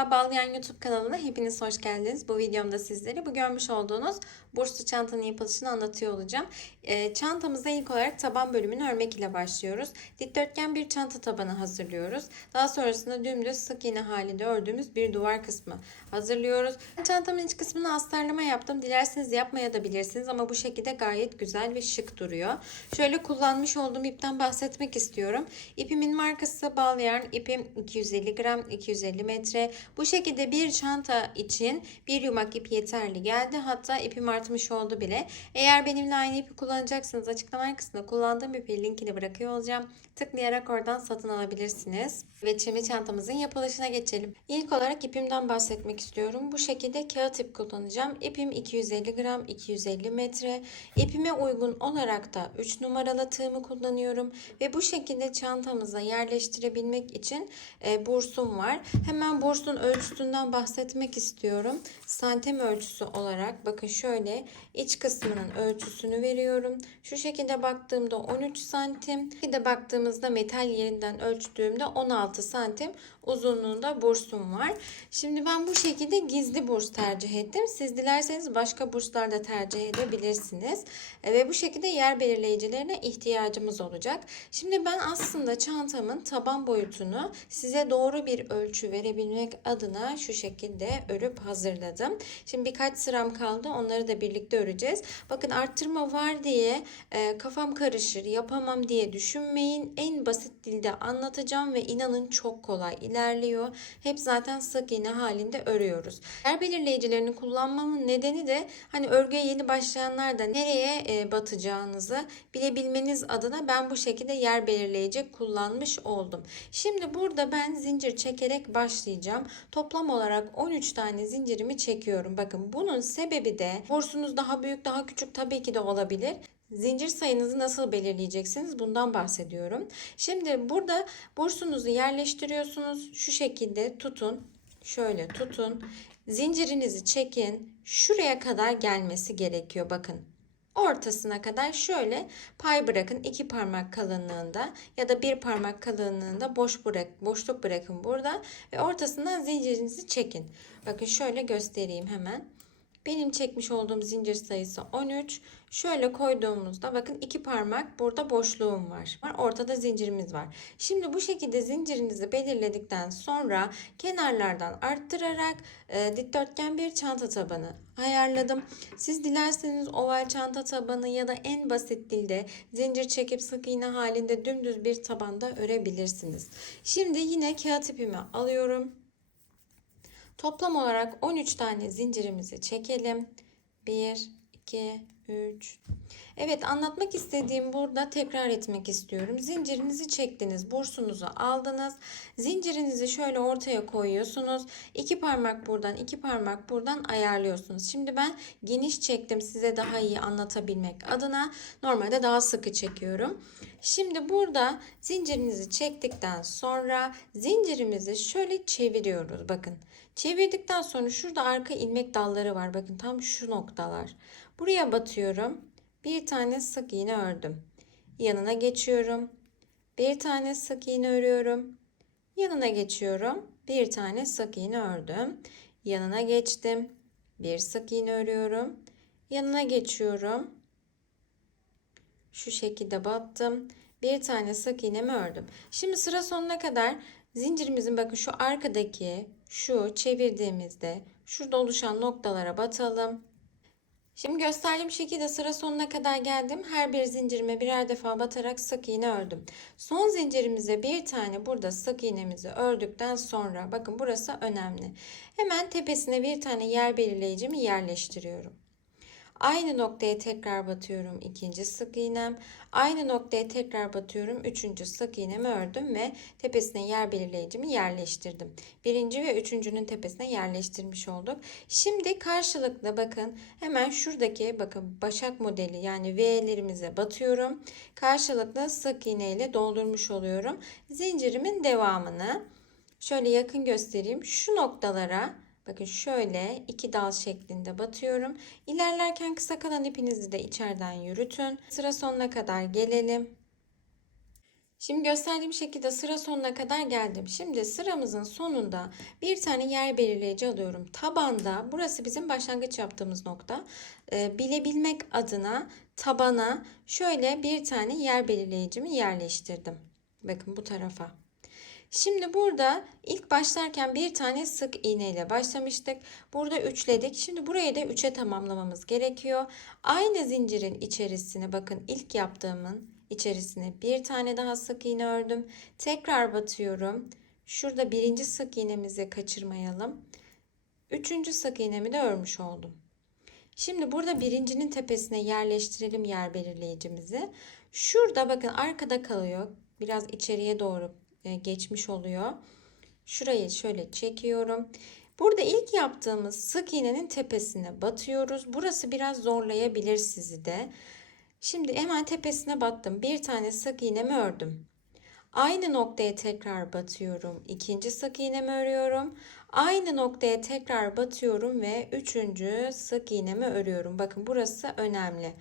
Merhaba Bağlayan YouTube kanalına hepiniz hoş geldiniz. Bu videomda sizlere bu görmüş olduğunuz burslu çantanın yapılışını anlatıyor olacağım. Ee, çantamızda ilk olarak taban bölümünü örmek ile başlıyoruz. Dikdörtgen bir çanta tabanı hazırlıyoruz. Daha sonrasında dümdüz sık iğne halinde ördüğümüz bir duvar kısmı hazırlıyoruz. Çantamın iç kısmını astarlama yaptım. Dilerseniz yapmaya da bilirsiniz ama bu şekilde gayet güzel ve şık duruyor. Şöyle kullanmış olduğum ipten bahsetmek istiyorum. İpimin markası Bağlayan. İpim 250 gram, 250 metre. Bu şekilde bir çanta için bir yumak ip yeterli geldi. Hatta ipim artmış oldu bile. Eğer benimle aynı ipi kullanacaksınız açıklama kısmında kullandığım ipi linkini bırakıyor olacağım. Tıklayarak oradan satın alabilirsiniz. Ve çimi çantamızın yapılışına geçelim. İlk olarak ipimden bahsetmek istiyorum. Bu şekilde kağıt ip kullanacağım. İpim 250 gram, 250 metre. İpime uygun olarak da 3 numaralı tığımı kullanıyorum. Ve bu şekilde çantamıza yerleştirebilmek için e, bursum var. Hemen bursun ölçüsünden bahsetmek istiyorum. Santim ölçüsü olarak bakın şöyle iç kısmının ölçüsünü veriyorum. Şu şekilde baktığımda 13 santim. Bir de baktığımızda metal yerinden ölçtüğümde 16 santim uzunluğunda bursum var. Şimdi ben bu şekilde gizli burs tercih ettim. Siz dilerseniz başka burslar da tercih edebilirsiniz. E, Ve bu şekilde yer belirleyicilerine ihtiyacımız olacak. Şimdi ben aslında çantamın taban boyutunu size doğru bir ölçü verebilmek adına şu şekilde örüp hazırladım. Şimdi birkaç sıram kaldı. Onları da birlikte öreceğiz. Bakın arttırma var diye e, kafam karışır, yapamam diye düşünmeyin. En basit dilde anlatacağım ve inanın çok kolay ilerliyor. Hep zaten sık iğne halinde örüyoruz. Yer belirleyicilerini kullanmamın nedeni de hani örgüye yeni başlayanlar da nereye e, batacağınızı bilebilmeniz adına ben bu şekilde yer belirleyici kullanmış oldum. Şimdi burada ben zincir çekerek başlayacağım. Toplam olarak 13 tane zincirimi çekiyorum. Bakın bunun sebebi de bursunuz daha büyük daha küçük tabii ki de olabilir. Zincir sayınızı nasıl belirleyeceksiniz? Bundan bahsediyorum. Şimdi burada bursunuzu yerleştiriyorsunuz. Şu şekilde tutun. Şöyle tutun. Zincirinizi çekin. Şuraya kadar gelmesi gerekiyor. Bakın. Ortasına kadar şöyle pay bırakın iki parmak kalınlığında ya da bir parmak kalınlığında boş bırak boşluk bırakın burada ve ortasından zincirinizi çekin. Bakın şöyle göstereyim hemen. Benim çekmiş olduğum zincir sayısı 13. Şöyle koyduğumuzda bakın iki parmak burada boşluğum var. Ortada zincirimiz var. Şimdi bu şekilde zincirinizi belirledikten sonra kenarlardan arttırarak e, dikdörtgen bir çanta tabanı ayarladım. Siz dilerseniz oval çanta tabanı ya da en basit dilde zincir çekip sık iğne halinde dümdüz bir tabanda örebilirsiniz. Şimdi yine kağıt ipimi alıyorum. Toplam olarak 13 tane zincirimizi çekelim. 1, 2, 3. Evet anlatmak istediğim burada tekrar etmek istiyorum. Zincirinizi çektiniz, bursunuzu aldınız. Zincirinizi şöyle ortaya koyuyorsunuz. İki parmak buradan, iki parmak buradan ayarlıyorsunuz. Şimdi ben geniş çektim size daha iyi anlatabilmek adına. Normalde daha sıkı çekiyorum. Şimdi burada zincirinizi çektikten sonra zincirimizi şöyle çeviriyoruz. Bakın. Çevirdikten sonra şurada arka ilmek dalları var. Bakın tam şu noktalar. Buraya batıyorum. Bir tane sık iğne ördüm. Yanına geçiyorum. Bir tane sık iğne örüyorum. Yanına geçiyorum. Bir tane sık iğne ördüm. Yanına geçtim. Bir sık iğne örüyorum. Yanına geçiyorum. Şu şekilde battım. Bir tane sık iğnemi ördüm. Şimdi sıra sonuna kadar zincirimizin bakın şu arkadaki şu çevirdiğimizde şurada oluşan noktalara batalım. Şimdi gösterdiğim şekilde sıra sonuna kadar geldim. Her bir zincirime birer defa batarak sık iğne ördüm. Son zincirimize bir tane burada sık iğnemizi ördükten sonra bakın burası önemli. Hemen tepesine bir tane yer belirleyicimi yerleştiriyorum. Aynı noktaya tekrar batıyorum ikinci sık iğnem. Aynı noktaya tekrar batıyorum üçüncü sık iğnemi ördüm ve tepesine yer belirleyicimi yerleştirdim. Birinci ve üçüncünün tepesine yerleştirmiş olduk. Şimdi karşılıklı bakın hemen şuradaki bakın başak modeli yani V'lerimize batıyorum. Karşılıklı sık iğne ile doldurmuş oluyorum. Zincirimin devamını şöyle yakın göstereyim. Şu noktalara Bakın şöyle iki dal şeklinde batıyorum. İlerlerken kısa kalan ipinizi de içeriden yürütün. Sıra sonuna kadar gelelim. Şimdi gösterdiğim şekilde sıra sonuna kadar geldim. Şimdi sıramızın sonunda bir tane yer belirleyici alıyorum. Tabanda burası bizim başlangıç yaptığımız nokta. Ee, bilebilmek adına tabana şöyle bir tane yer belirleyicimi yerleştirdim. Bakın bu tarafa. Şimdi burada ilk başlarken bir tane sık iğne ile başlamıştık. Burada üçledik. Şimdi burayı da üçe tamamlamamız gerekiyor. Aynı zincirin içerisine bakın ilk yaptığımın içerisine bir tane daha sık iğne ördüm. Tekrar batıyorum. Şurada birinci sık iğnemizi kaçırmayalım. Üçüncü sık iğnemi de örmüş oldum. Şimdi burada birincinin tepesine yerleştirelim yer belirleyicimizi. Şurada bakın arkada kalıyor. Biraz içeriye doğru geçmiş oluyor. Şurayı şöyle çekiyorum. Burada ilk yaptığımız sık iğnenin tepesine batıyoruz. Burası biraz zorlayabilir sizi de. Şimdi hemen tepesine battım. Bir tane sık iğnemi ördüm. Aynı noktaya tekrar batıyorum. İkinci sık iğnemi örüyorum. Aynı noktaya tekrar batıyorum ve üçüncü sık iğnemi örüyorum. Bakın burası önemli.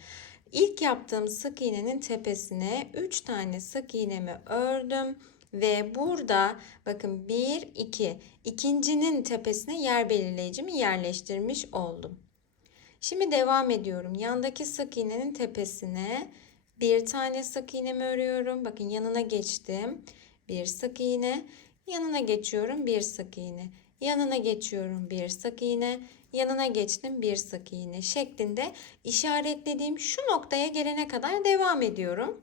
İlk yaptığım sık iğnenin tepesine 3 tane sık iğnemi ördüm ve burada bakın 1 2 ikincinin tepesine yer belirleyicimi yerleştirmiş oldum. Şimdi devam ediyorum. Yandaki sık iğnenin tepesine bir tane sık iğnemi örüyorum. Bakın yanına geçtim. Bir sık iğne. Yanına geçiyorum. Bir sık iğne. Yanına geçiyorum. Bir sık iğne. Yanına geçtim. Bir sık iğne şeklinde işaretlediğim şu noktaya gelene kadar devam ediyorum.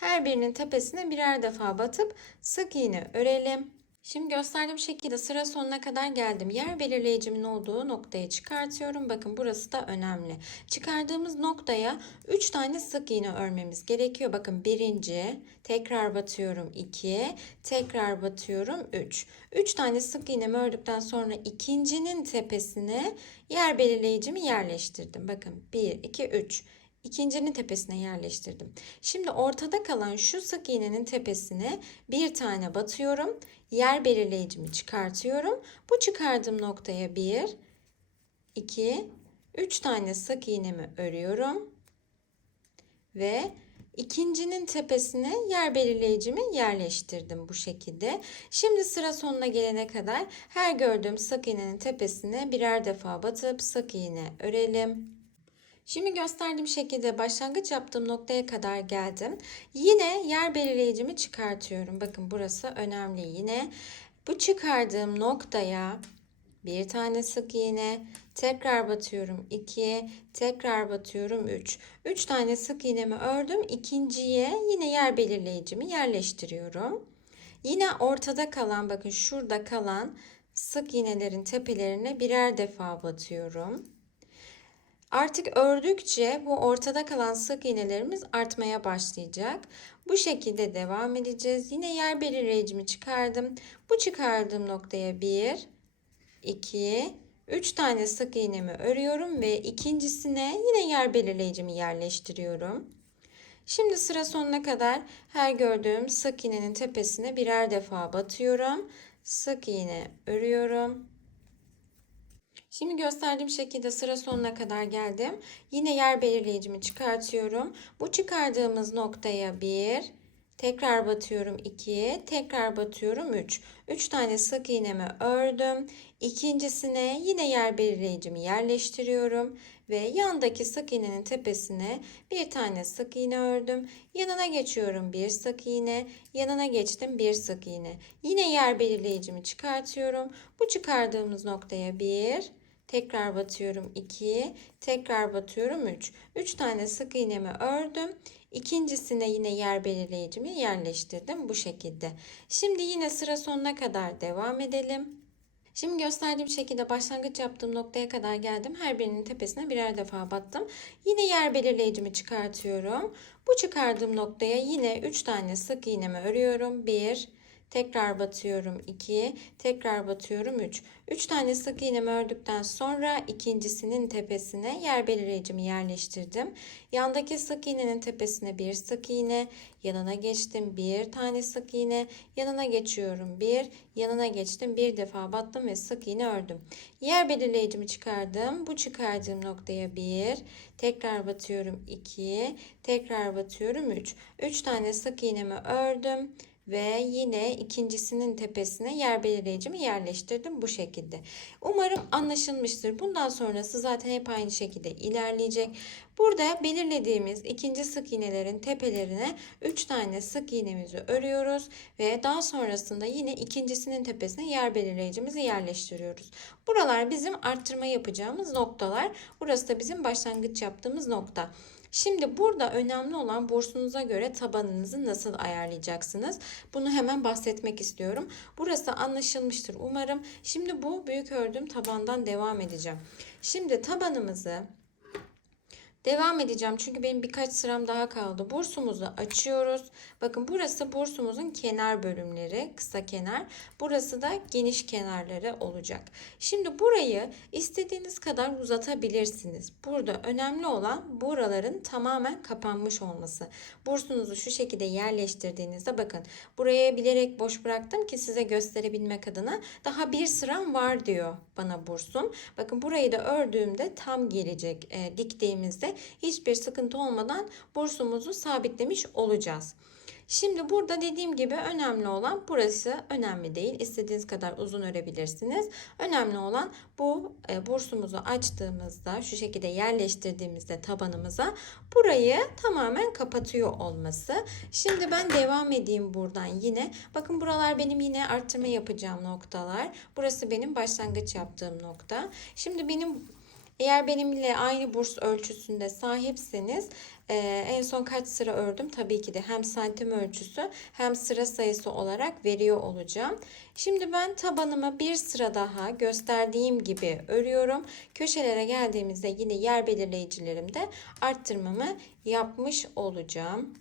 Her birinin tepesine birer defa batıp sık iğne örelim. Şimdi gösterdiğim şekilde sıra sonuna kadar geldim. Yer belirleyicimin olduğu noktaya çıkartıyorum. Bakın burası da önemli. Çıkardığımız noktaya 3 tane sık iğne örmemiz gerekiyor. Bakın birinci, tekrar batıyorum 2, tekrar batıyorum 3. 3 tane sık iğnemi ördükten sonra ikincinin tepesine yer belirleyicimi yerleştirdim. Bakın 1, 2, 3 ikincinin tepesine yerleştirdim. Şimdi ortada kalan şu sık iğnenin tepesine bir tane batıyorum. Yer belirleyicimi çıkartıyorum. Bu çıkardığım noktaya bir, iki, üç tane sık iğnemi örüyorum. Ve ikincinin tepesine yer belirleyicimi yerleştirdim bu şekilde. Şimdi sıra sonuna gelene kadar her gördüğüm sık iğnenin tepesine birer defa batıp sık iğne örelim. Şimdi gösterdiğim şekilde başlangıç yaptığım noktaya kadar geldim. Yine yer belirleyicimi çıkartıyorum. Bakın burası önemli yine. Bu çıkardığım noktaya bir tane sık iğne, tekrar batıyorum 2, tekrar batıyorum 3. 3 tane sık iğnemi ördüm. İkinciye yine yer belirleyicimi yerleştiriyorum. Yine ortada kalan bakın şurada kalan sık iğnelerin tepelerine birer defa batıyorum. Artık ördükçe bu ortada kalan sık iğnelerimiz artmaya başlayacak. Bu şekilde devam edeceğiz. Yine yer belirleyicimi çıkardım. Bu çıkardığım noktaya 1, 2, 3 tane sık iğnemi örüyorum ve ikincisine yine yer belirleyicimi yerleştiriyorum. Şimdi sıra sonuna kadar her gördüğüm sık iğnenin tepesine birer defa batıyorum. Sık iğne örüyorum. Şimdi gösterdiğim şekilde sıra sonuna kadar geldim. Yine yer belirleyicimi çıkartıyorum. Bu çıkardığımız noktaya 1, tekrar batıyorum 2, tekrar batıyorum 3. 3 tane sık iğnemi ördüm. İkincisine yine yer belirleyicimi yerleştiriyorum ve yandaki sık iğnenin tepesine bir tane sık iğne ördüm. Yanına geçiyorum bir sık iğne, yanına geçtim bir sık iğne. Yine yer belirleyicimi çıkartıyorum. Bu çıkardığımız noktaya 1, Tekrar batıyorum 2, tekrar batıyorum 3. 3 tane sık iğnemi ördüm. İkincisine yine yer belirleyicimi yerleştirdim bu şekilde. Şimdi yine sıra sonuna kadar devam edelim. Şimdi gösterdiğim şekilde başlangıç yaptığım noktaya kadar geldim. Her birinin tepesine birer defa battım. Yine yer belirleyicimi çıkartıyorum. Bu çıkardığım noktaya yine 3 tane sık iğnemi örüyorum. 1, tekrar batıyorum 2, tekrar batıyorum 3. 3 tane sık iğnemi ördükten sonra ikincisinin tepesine yer belirleyicimi yerleştirdim. Yandaki sık iğnenin tepesine bir sık iğne, yanına geçtim bir tane sık iğne, yanına geçiyorum bir, yanına geçtim bir defa battım ve sık iğne ördüm. Yer belirleyicimi çıkardım. Bu çıkardığım noktaya bir, tekrar batıyorum 2, tekrar batıyorum 3. 3 tane sık iğnemi ördüm ve yine ikincisinin tepesine yer belirleyicimi yerleştirdim bu şekilde. Umarım anlaşılmıştır. Bundan sonrası zaten hep aynı şekilde ilerleyecek. Burada belirlediğimiz ikinci sık iğnelerin tepelerine 3 tane sık iğnemizi örüyoruz ve daha sonrasında yine ikincisinin tepesine yer belirleyicimizi yerleştiriyoruz. Buralar bizim arttırma yapacağımız noktalar. Burası da bizim başlangıç yaptığımız nokta. Şimdi burada önemli olan bursunuza göre tabanınızı nasıl ayarlayacaksınız? Bunu hemen bahsetmek istiyorum. Burası anlaşılmıştır umarım. Şimdi bu büyük ördüğüm tabandan devam edeceğim. Şimdi tabanımızı Devam edeceğim çünkü benim birkaç sıram daha kaldı. Bursumuzu açıyoruz. Bakın burası bursumuzun kenar bölümleri, kısa kenar. Burası da geniş kenarları olacak. Şimdi burayı istediğiniz kadar uzatabilirsiniz. Burada önemli olan buraların tamamen kapanmış olması. Bursunuzu şu şekilde yerleştirdiğinizde bakın buraya bilerek boş bıraktım ki size gösterebilmek adına. Daha bir sıram var diyor bana bursum. Bakın burayı da ördüğümde tam gelecek e, diktiğimizde hiçbir sıkıntı olmadan bursumuzu sabitlemiş olacağız. Şimdi burada dediğim gibi önemli olan burası önemli değil. İstediğiniz kadar uzun örebilirsiniz. Önemli olan bu e, bursumuzu açtığımızda şu şekilde yerleştirdiğimizde tabanımıza burayı tamamen kapatıyor olması. Şimdi ben devam edeyim buradan yine. Bakın buralar benim yine arttırma yapacağım noktalar. Burası benim başlangıç yaptığım nokta. Şimdi benim eğer benimle aynı burs ölçüsünde sahipseniz e, en son kaç sıra ördüm? Tabii ki de hem santim ölçüsü hem sıra sayısı olarak veriyor olacağım. Şimdi ben tabanıma bir sıra daha gösterdiğim gibi örüyorum. Köşelere geldiğimizde yine yer belirleyicilerimde arttırmamı yapmış olacağım.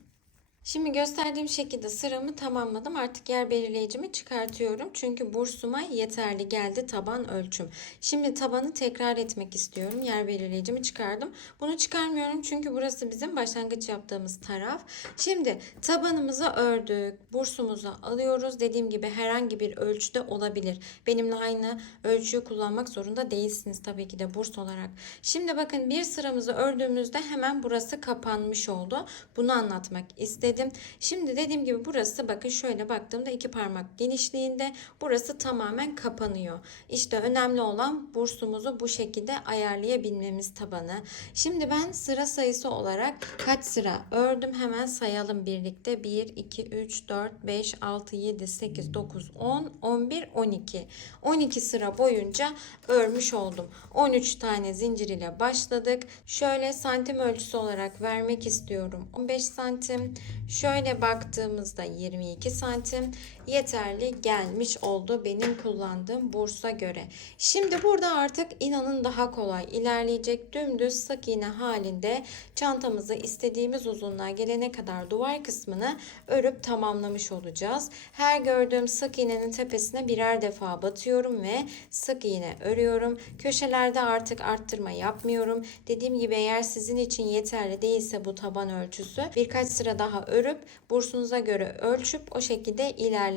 Şimdi gösterdiğim şekilde sıramı tamamladım. Artık yer belirleyicimi çıkartıyorum. Çünkü bursuma yeterli geldi taban ölçüm. Şimdi tabanı tekrar etmek istiyorum. Yer belirleyicimi çıkardım. Bunu çıkarmıyorum çünkü burası bizim başlangıç yaptığımız taraf. Şimdi tabanımızı ördük. Bursumuzu alıyoruz. Dediğim gibi herhangi bir ölçüde olabilir. Benimle aynı ölçüyü kullanmak zorunda değilsiniz tabii ki de burs olarak. Şimdi bakın bir sıramızı ördüğümüzde hemen burası kapanmış oldu. Bunu anlatmak istedim istedim. Şimdi dediğim gibi burası bakın şöyle baktığımda iki parmak genişliğinde burası tamamen kapanıyor. İşte önemli olan bursumuzu bu şekilde ayarlayabilmemiz tabanı. Şimdi ben sıra sayısı olarak kaç sıra ördüm hemen sayalım birlikte. 1, 2, 3, 4, 5, 6, 7, 8, 9, 10, 11, 12. 12 sıra boyunca örmüş oldum. 13 tane zincir ile başladık. Şöyle santim ölçüsü olarak vermek istiyorum. 15 santim. Şöyle baktığımızda 22 santim yeterli gelmiş oldu benim kullandığım bursa göre. Şimdi burada artık inanın daha kolay ilerleyecek dümdüz sık iğne halinde çantamızı istediğimiz uzunluğa gelene kadar duvar kısmını örüp tamamlamış olacağız. Her gördüğüm sık iğnenin tepesine birer defa batıyorum ve sık iğne örüyorum. Köşelerde artık arttırma yapmıyorum. Dediğim gibi eğer sizin için yeterli değilse bu taban ölçüsü birkaç sıra daha örüp bursunuza göre ölçüp o şekilde ilerleyebilirsiniz.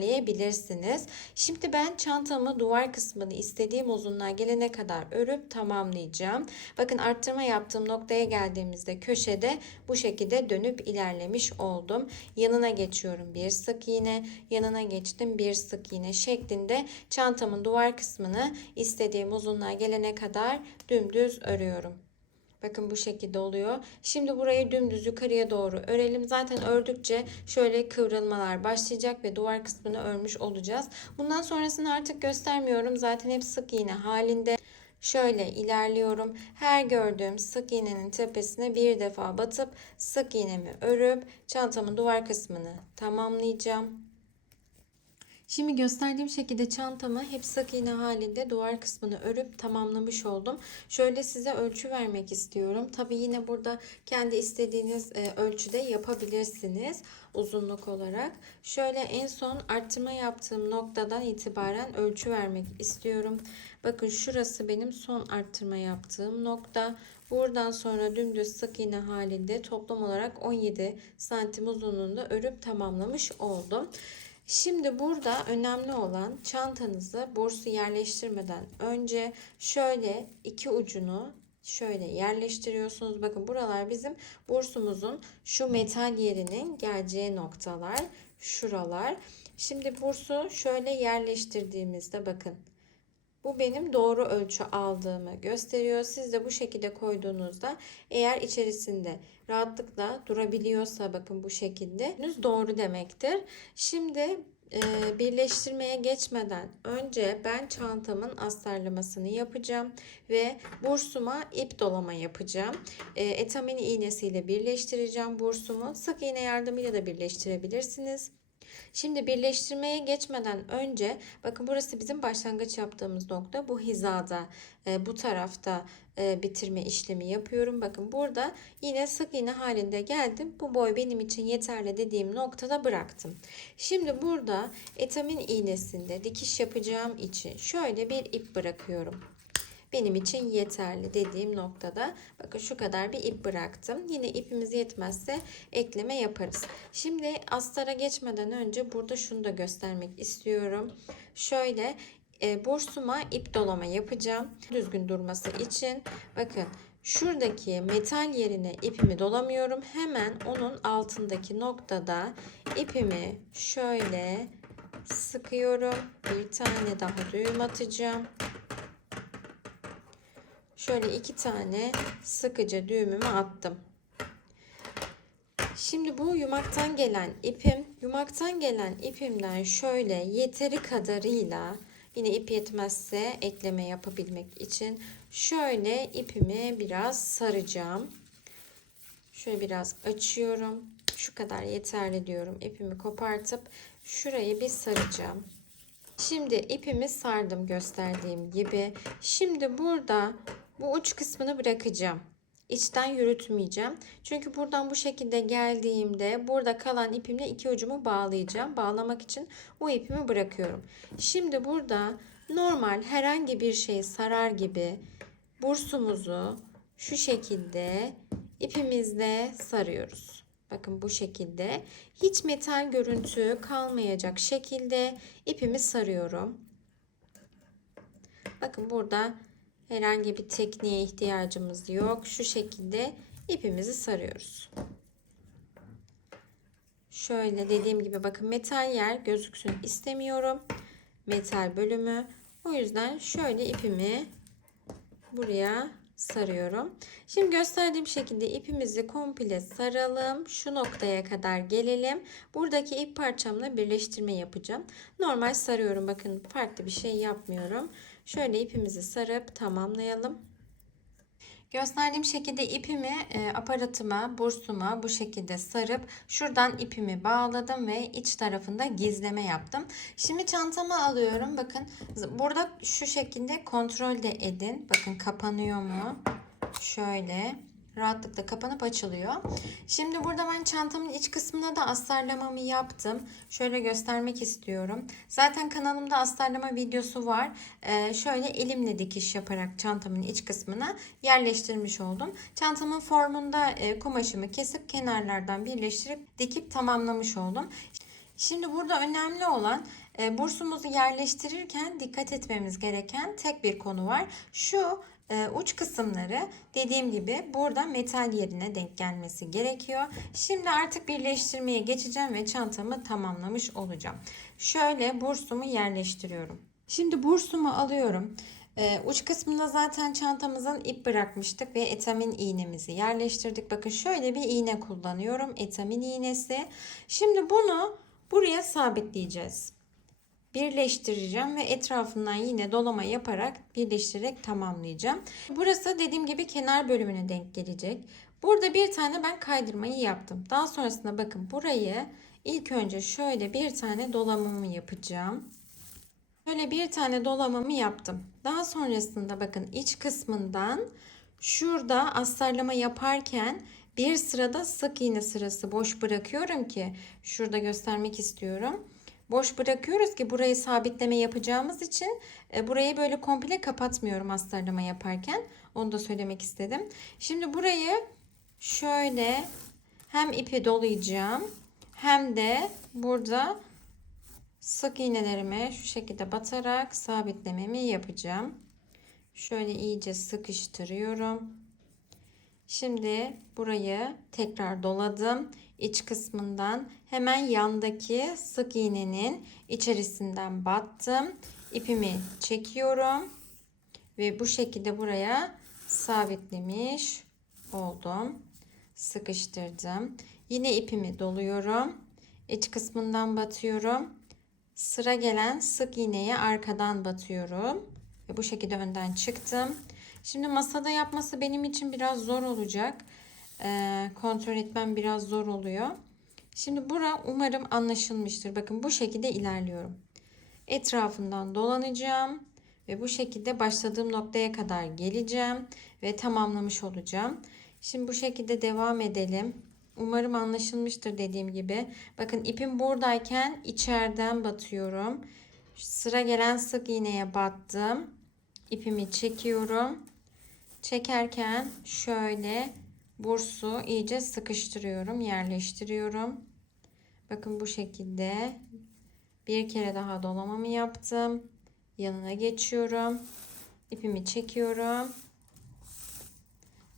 Şimdi ben çantamı duvar kısmını istediğim uzunluğa gelene kadar örüp tamamlayacağım. Bakın arttırma yaptığım noktaya geldiğimizde köşede bu şekilde dönüp ilerlemiş oldum. Yanına geçiyorum bir sık iğne, yanına geçtim bir sık iğne şeklinde çantamın duvar kısmını istediğim uzunluğa gelene kadar dümdüz örüyorum. Bakın bu şekilde oluyor. Şimdi burayı dümdüz yukarıya doğru örelim. Zaten ördükçe şöyle kıvrılmalar başlayacak ve duvar kısmını örmüş olacağız. Bundan sonrasını artık göstermiyorum. Zaten hep sık iğne halinde. Şöyle ilerliyorum. Her gördüğüm sık iğnenin tepesine bir defa batıp sık iğnemi örüp çantamın duvar kısmını tamamlayacağım. Şimdi gösterdiğim şekilde çantamı hep sık iğne halinde duvar kısmını örüp tamamlamış oldum. Şöyle size ölçü vermek istiyorum. Tabi yine burada kendi istediğiniz e, ölçüde yapabilirsiniz uzunluk olarak. Şöyle en son arttırma yaptığım noktadan itibaren ölçü vermek istiyorum. Bakın şurası benim son arttırma yaptığım nokta. Buradan sonra dümdüz sık iğne halinde toplam olarak 17 santim uzunluğunda örüp tamamlamış oldum. Şimdi burada önemli olan çantanızı bursu yerleştirmeden önce şöyle iki ucunu şöyle yerleştiriyorsunuz. Bakın buralar bizim bursumuzun şu metal yerinin geleceği noktalar. Şuralar. Şimdi bursu şöyle yerleştirdiğimizde bakın. Bu benim doğru ölçü aldığımı gösteriyor. Siz de bu şekilde koyduğunuzda eğer içerisinde rahatlıkla durabiliyorsa bakın bu şekilde doğru demektir. Şimdi e, birleştirmeye geçmeden önce ben çantamın astarlamasını yapacağım ve bursuma ip dolama yapacağım. E, etamin iğnesiyle birleştireceğim bursumu. Sık iğne yardımıyla da birleştirebilirsiniz. Şimdi birleştirmeye geçmeden önce bakın burası bizim başlangıç yaptığımız nokta. Bu hizada e, bu tarafta e, bitirme işlemi yapıyorum. Bakın burada yine sık iğne halinde geldim. Bu boy benim için yeterli dediğim noktada bıraktım. Şimdi burada etamin iğnesinde dikiş yapacağım için şöyle bir ip bırakıyorum benim için yeterli dediğim noktada bakın şu kadar bir ip bıraktım. Yine ipimiz yetmezse ekleme yaparız. Şimdi astara geçmeden önce burada şunu da göstermek istiyorum. Şöyle e, bursuma ip dolama yapacağım. Düzgün durması için bakın şuradaki metal yerine ipimi dolamıyorum. Hemen onun altındaki noktada ipimi şöyle sıkıyorum. Bir tane daha düğüm atacağım. Şöyle iki tane sıkıca düğümümü attım. Şimdi bu yumaktan gelen ipim, yumaktan gelen ipimden şöyle yeteri kadarıyla yine ip yetmezse ekleme yapabilmek için şöyle ipimi biraz saracağım. Şöyle biraz açıyorum. Şu kadar yeterli diyorum. İpimi kopartıp şurayı bir saracağım. Şimdi ipimi sardım gösterdiğim gibi. Şimdi burada bu uç kısmını bırakacağım. İçten yürütmeyeceğim. Çünkü buradan bu şekilde geldiğimde burada kalan ipimle iki ucumu bağlayacağım. Bağlamak için o ipimi bırakıyorum. Şimdi burada normal herhangi bir şey sarar gibi bursumuzu şu şekilde ipimizle sarıyoruz. Bakın bu şekilde hiç metal görüntü kalmayacak şekilde ipimi sarıyorum. Bakın burada Herhangi bir tekniğe ihtiyacımız yok. Şu şekilde ipimizi sarıyoruz. Şöyle dediğim gibi bakın metal yer gözüksün istemiyorum. Metal bölümü. O yüzden şöyle ipimi buraya sarıyorum. Şimdi gösterdiğim şekilde ipimizi komple saralım. Şu noktaya kadar gelelim. Buradaki ip parçamla birleştirme yapacağım. Normal sarıyorum. Bakın farklı bir şey yapmıyorum. Şöyle ipimizi sarıp tamamlayalım. Gösterdiğim şekilde ipimi e, aparatıma, bursuma bu şekilde sarıp şuradan ipimi bağladım ve iç tarafında gizleme yaptım. Şimdi çantama alıyorum. Bakın burada şu şekilde kontrol de edin. Bakın kapanıyor mu? Şöyle rahatlıkla kapanıp açılıyor. Şimdi burada ben çantamın iç kısmına da astarlamamı yaptım. Şöyle göstermek istiyorum. Zaten kanalımda astarlama videosu var. Ee, şöyle elimle dikiş yaparak çantamın iç kısmına yerleştirmiş oldum. Çantamın formunda e, kumaşımı kesip kenarlardan birleştirip dikip tamamlamış oldum. Şimdi burada önemli olan e, bursumuzu yerleştirirken dikkat etmemiz gereken tek bir konu var. Şu e, uç kısımları dediğim gibi burada metal yerine denk gelmesi gerekiyor. Şimdi artık birleştirmeye geçeceğim ve çantamı tamamlamış olacağım. Şöyle bursumu yerleştiriyorum. Şimdi bursumu alıyorum. Ee, uç kısmında zaten çantamızın ip bırakmıştık ve etamin iğnemizi yerleştirdik. Bakın şöyle bir iğne kullanıyorum. Etamin iğnesi. Şimdi bunu buraya sabitleyeceğiz birleştireceğim ve etrafından yine dolama yaparak birleştirerek tamamlayacağım. Burası dediğim gibi kenar bölümüne denk gelecek. Burada bir tane ben kaydırmayı yaptım. Daha sonrasında bakın burayı ilk önce şöyle bir tane dolamamı yapacağım. Şöyle bir tane dolamamı yaptım. Daha sonrasında bakın iç kısmından şurada astarlama yaparken bir sırada sık iğne sırası boş bırakıyorum ki şurada göstermek istiyorum. Boş bırakıyoruz ki burayı sabitleme yapacağımız için e, burayı böyle komple kapatmıyorum astarlama yaparken. Onu da söylemek istedim. Şimdi burayı şöyle hem ipi dolayacağım hem de burada sık iğnelerime şu şekilde batarak sabitlememi yapacağım. Şöyle iyice sıkıştırıyorum. Şimdi burayı tekrar doladım. İç kısmından hemen yandaki sık iğnenin içerisinden battım. İpimi çekiyorum ve bu şekilde buraya sabitlemiş oldum. Sıkıştırdım. Yine ipimi doluyorum. İç kısmından batıyorum. Sıra gelen sık iğneye arkadan batıyorum. Ve bu şekilde önden çıktım. Şimdi masada yapması benim için biraz zor olacak. Kontrol etmem biraz zor oluyor. Şimdi bura umarım anlaşılmıştır. Bakın bu şekilde ilerliyorum. Etrafından dolanacağım. Ve bu şekilde başladığım noktaya kadar geleceğim. Ve tamamlamış olacağım. Şimdi bu şekilde devam edelim. Umarım anlaşılmıştır dediğim gibi. Bakın ipim buradayken içeriden batıyorum. Sıra gelen sık iğneye battım. İpimi çekiyorum. Çekerken şöyle bursu iyice sıkıştırıyorum, yerleştiriyorum. Bakın bu şekilde bir kere daha dolamamı yaptım. Yanına geçiyorum. İpimi çekiyorum.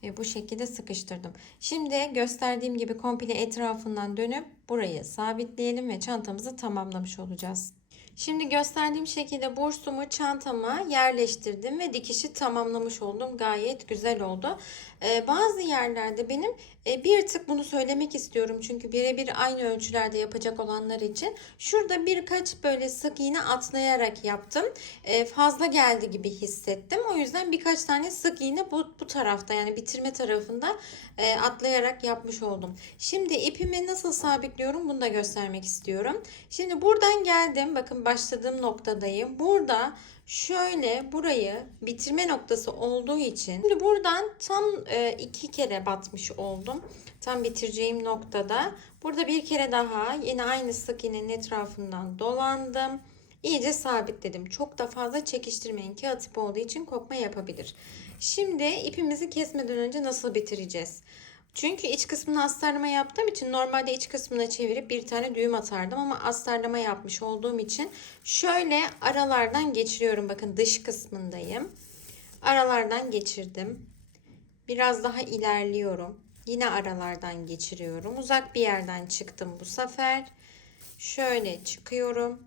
Ve bu şekilde sıkıştırdım. Şimdi gösterdiğim gibi komple etrafından dönüp burayı sabitleyelim ve çantamızı tamamlamış olacağız. Şimdi gösterdiğim şekilde bursumu çantama yerleştirdim ve dikişi tamamlamış oldum. Gayet güzel oldu. Ee, bazı yerlerde benim e, bir tık bunu söylemek istiyorum. Çünkü birebir aynı ölçülerde yapacak olanlar için. Şurada birkaç böyle sık iğne atlayarak yaptım. Ee, fazla geldi gibi hissettim. O yüzden birkaç tane sık iğne bu, bu tarafta yani bitirme tarafında e, atlayarak yapmış oldum. Şimdi ipimi nasıl sabitliyorum bunu da göstermek istiyorum. Şimdi buradan geldim. Bakın başladığım noktadayım. Burada şöyle burayı bitirme noktası olduğu için şimdi buradan tam e, iki kere batmış oldum. Tam bitireceğim noktada. Burada bir kere daha yine aynı sık iğnenin etrafından dolandım. İyice sabitledim. Çok da fazla çekiştirmeyin. Kağıt ipi olduğu için kopma yapabilir. Şimdi ipimizi kesmeden önce nasıl bitireceğiz? Çünkü iç kısmını astarlama yaptığım için normalde iç kısmına çevirip bir tane düğüm atardım ama astarlama yapmış olduğum için şöyle aralardan geçiriyorum. Bakın dış kısmındayım. Aralardan geçirdim. Biraz daha ilerliyorum. Yine aralardan geçiriyorum. Uzak bir yerden çıktım bu sefer. Şöyle çıkıyorum.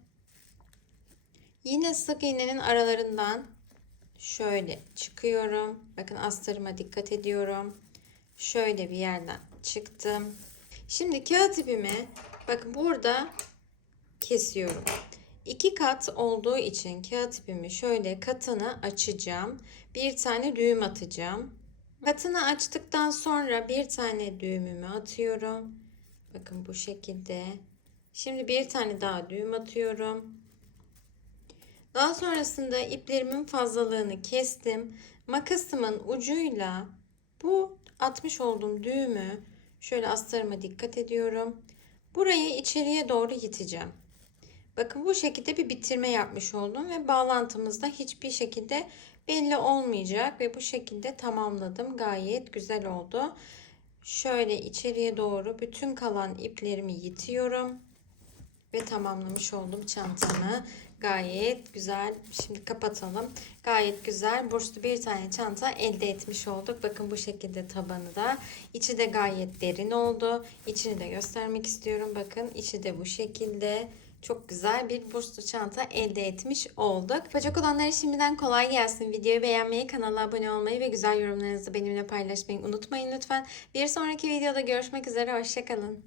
Yine sık iğnenin aralarından şöyle çıkıyorum. Bakın astarıma dikkat ediyorum. Şöyle bir yerden çıktım. Şimdi kağıt ipimi bakın burada kesiyorum. İki kat olduğu için kağıt ipimi şöyle katını açacağım. Bir tane düğüm atacağım. Katını açtıktan sonra bir tane düğümümü atıyorum. Bakın bu şekilde. Şimdi bir tane daha düğüm atıyorum. Daha sonrasında iplerimin fazlalığını kestim. Makasımın ucuyla bu atmış olduğum düğümü şöyle astarıma dikkat ediyorum. Burayı içeriye doğru iteceğim. Bakın bu şekilde bir bitirme yapmış oldum ve bağlantımızda hiçbir şekilde belli olmayacak ve bu şekilde tamamladım. Gayet güzel oldu. Şöyle içeriye doğru bütün kalan iplerimi yitiyorum ve tamamlamış oldum çantamı. Gayet güzel. Şimdi kapatalım. Gayet güzel. Burslu bir tane çanta elde etmiş olduk. Bakın bu şekilde tabanı da. İçi de gayet derin oldu. İçini de göstermek istiyorum. Bakın içi de bu şekilde. Çok güzel bir burslu çanta elde etmiş olduk. Yapacak olanlara şimdiden kolay gelsin. Videoyu beğenmeyi, kanala abone olmayı ve güzel yorumlarınızı benimle paylaşmayı unutmayın lütfen. Bir sonraki videoda görüşmek üzere. Hoşçakalın.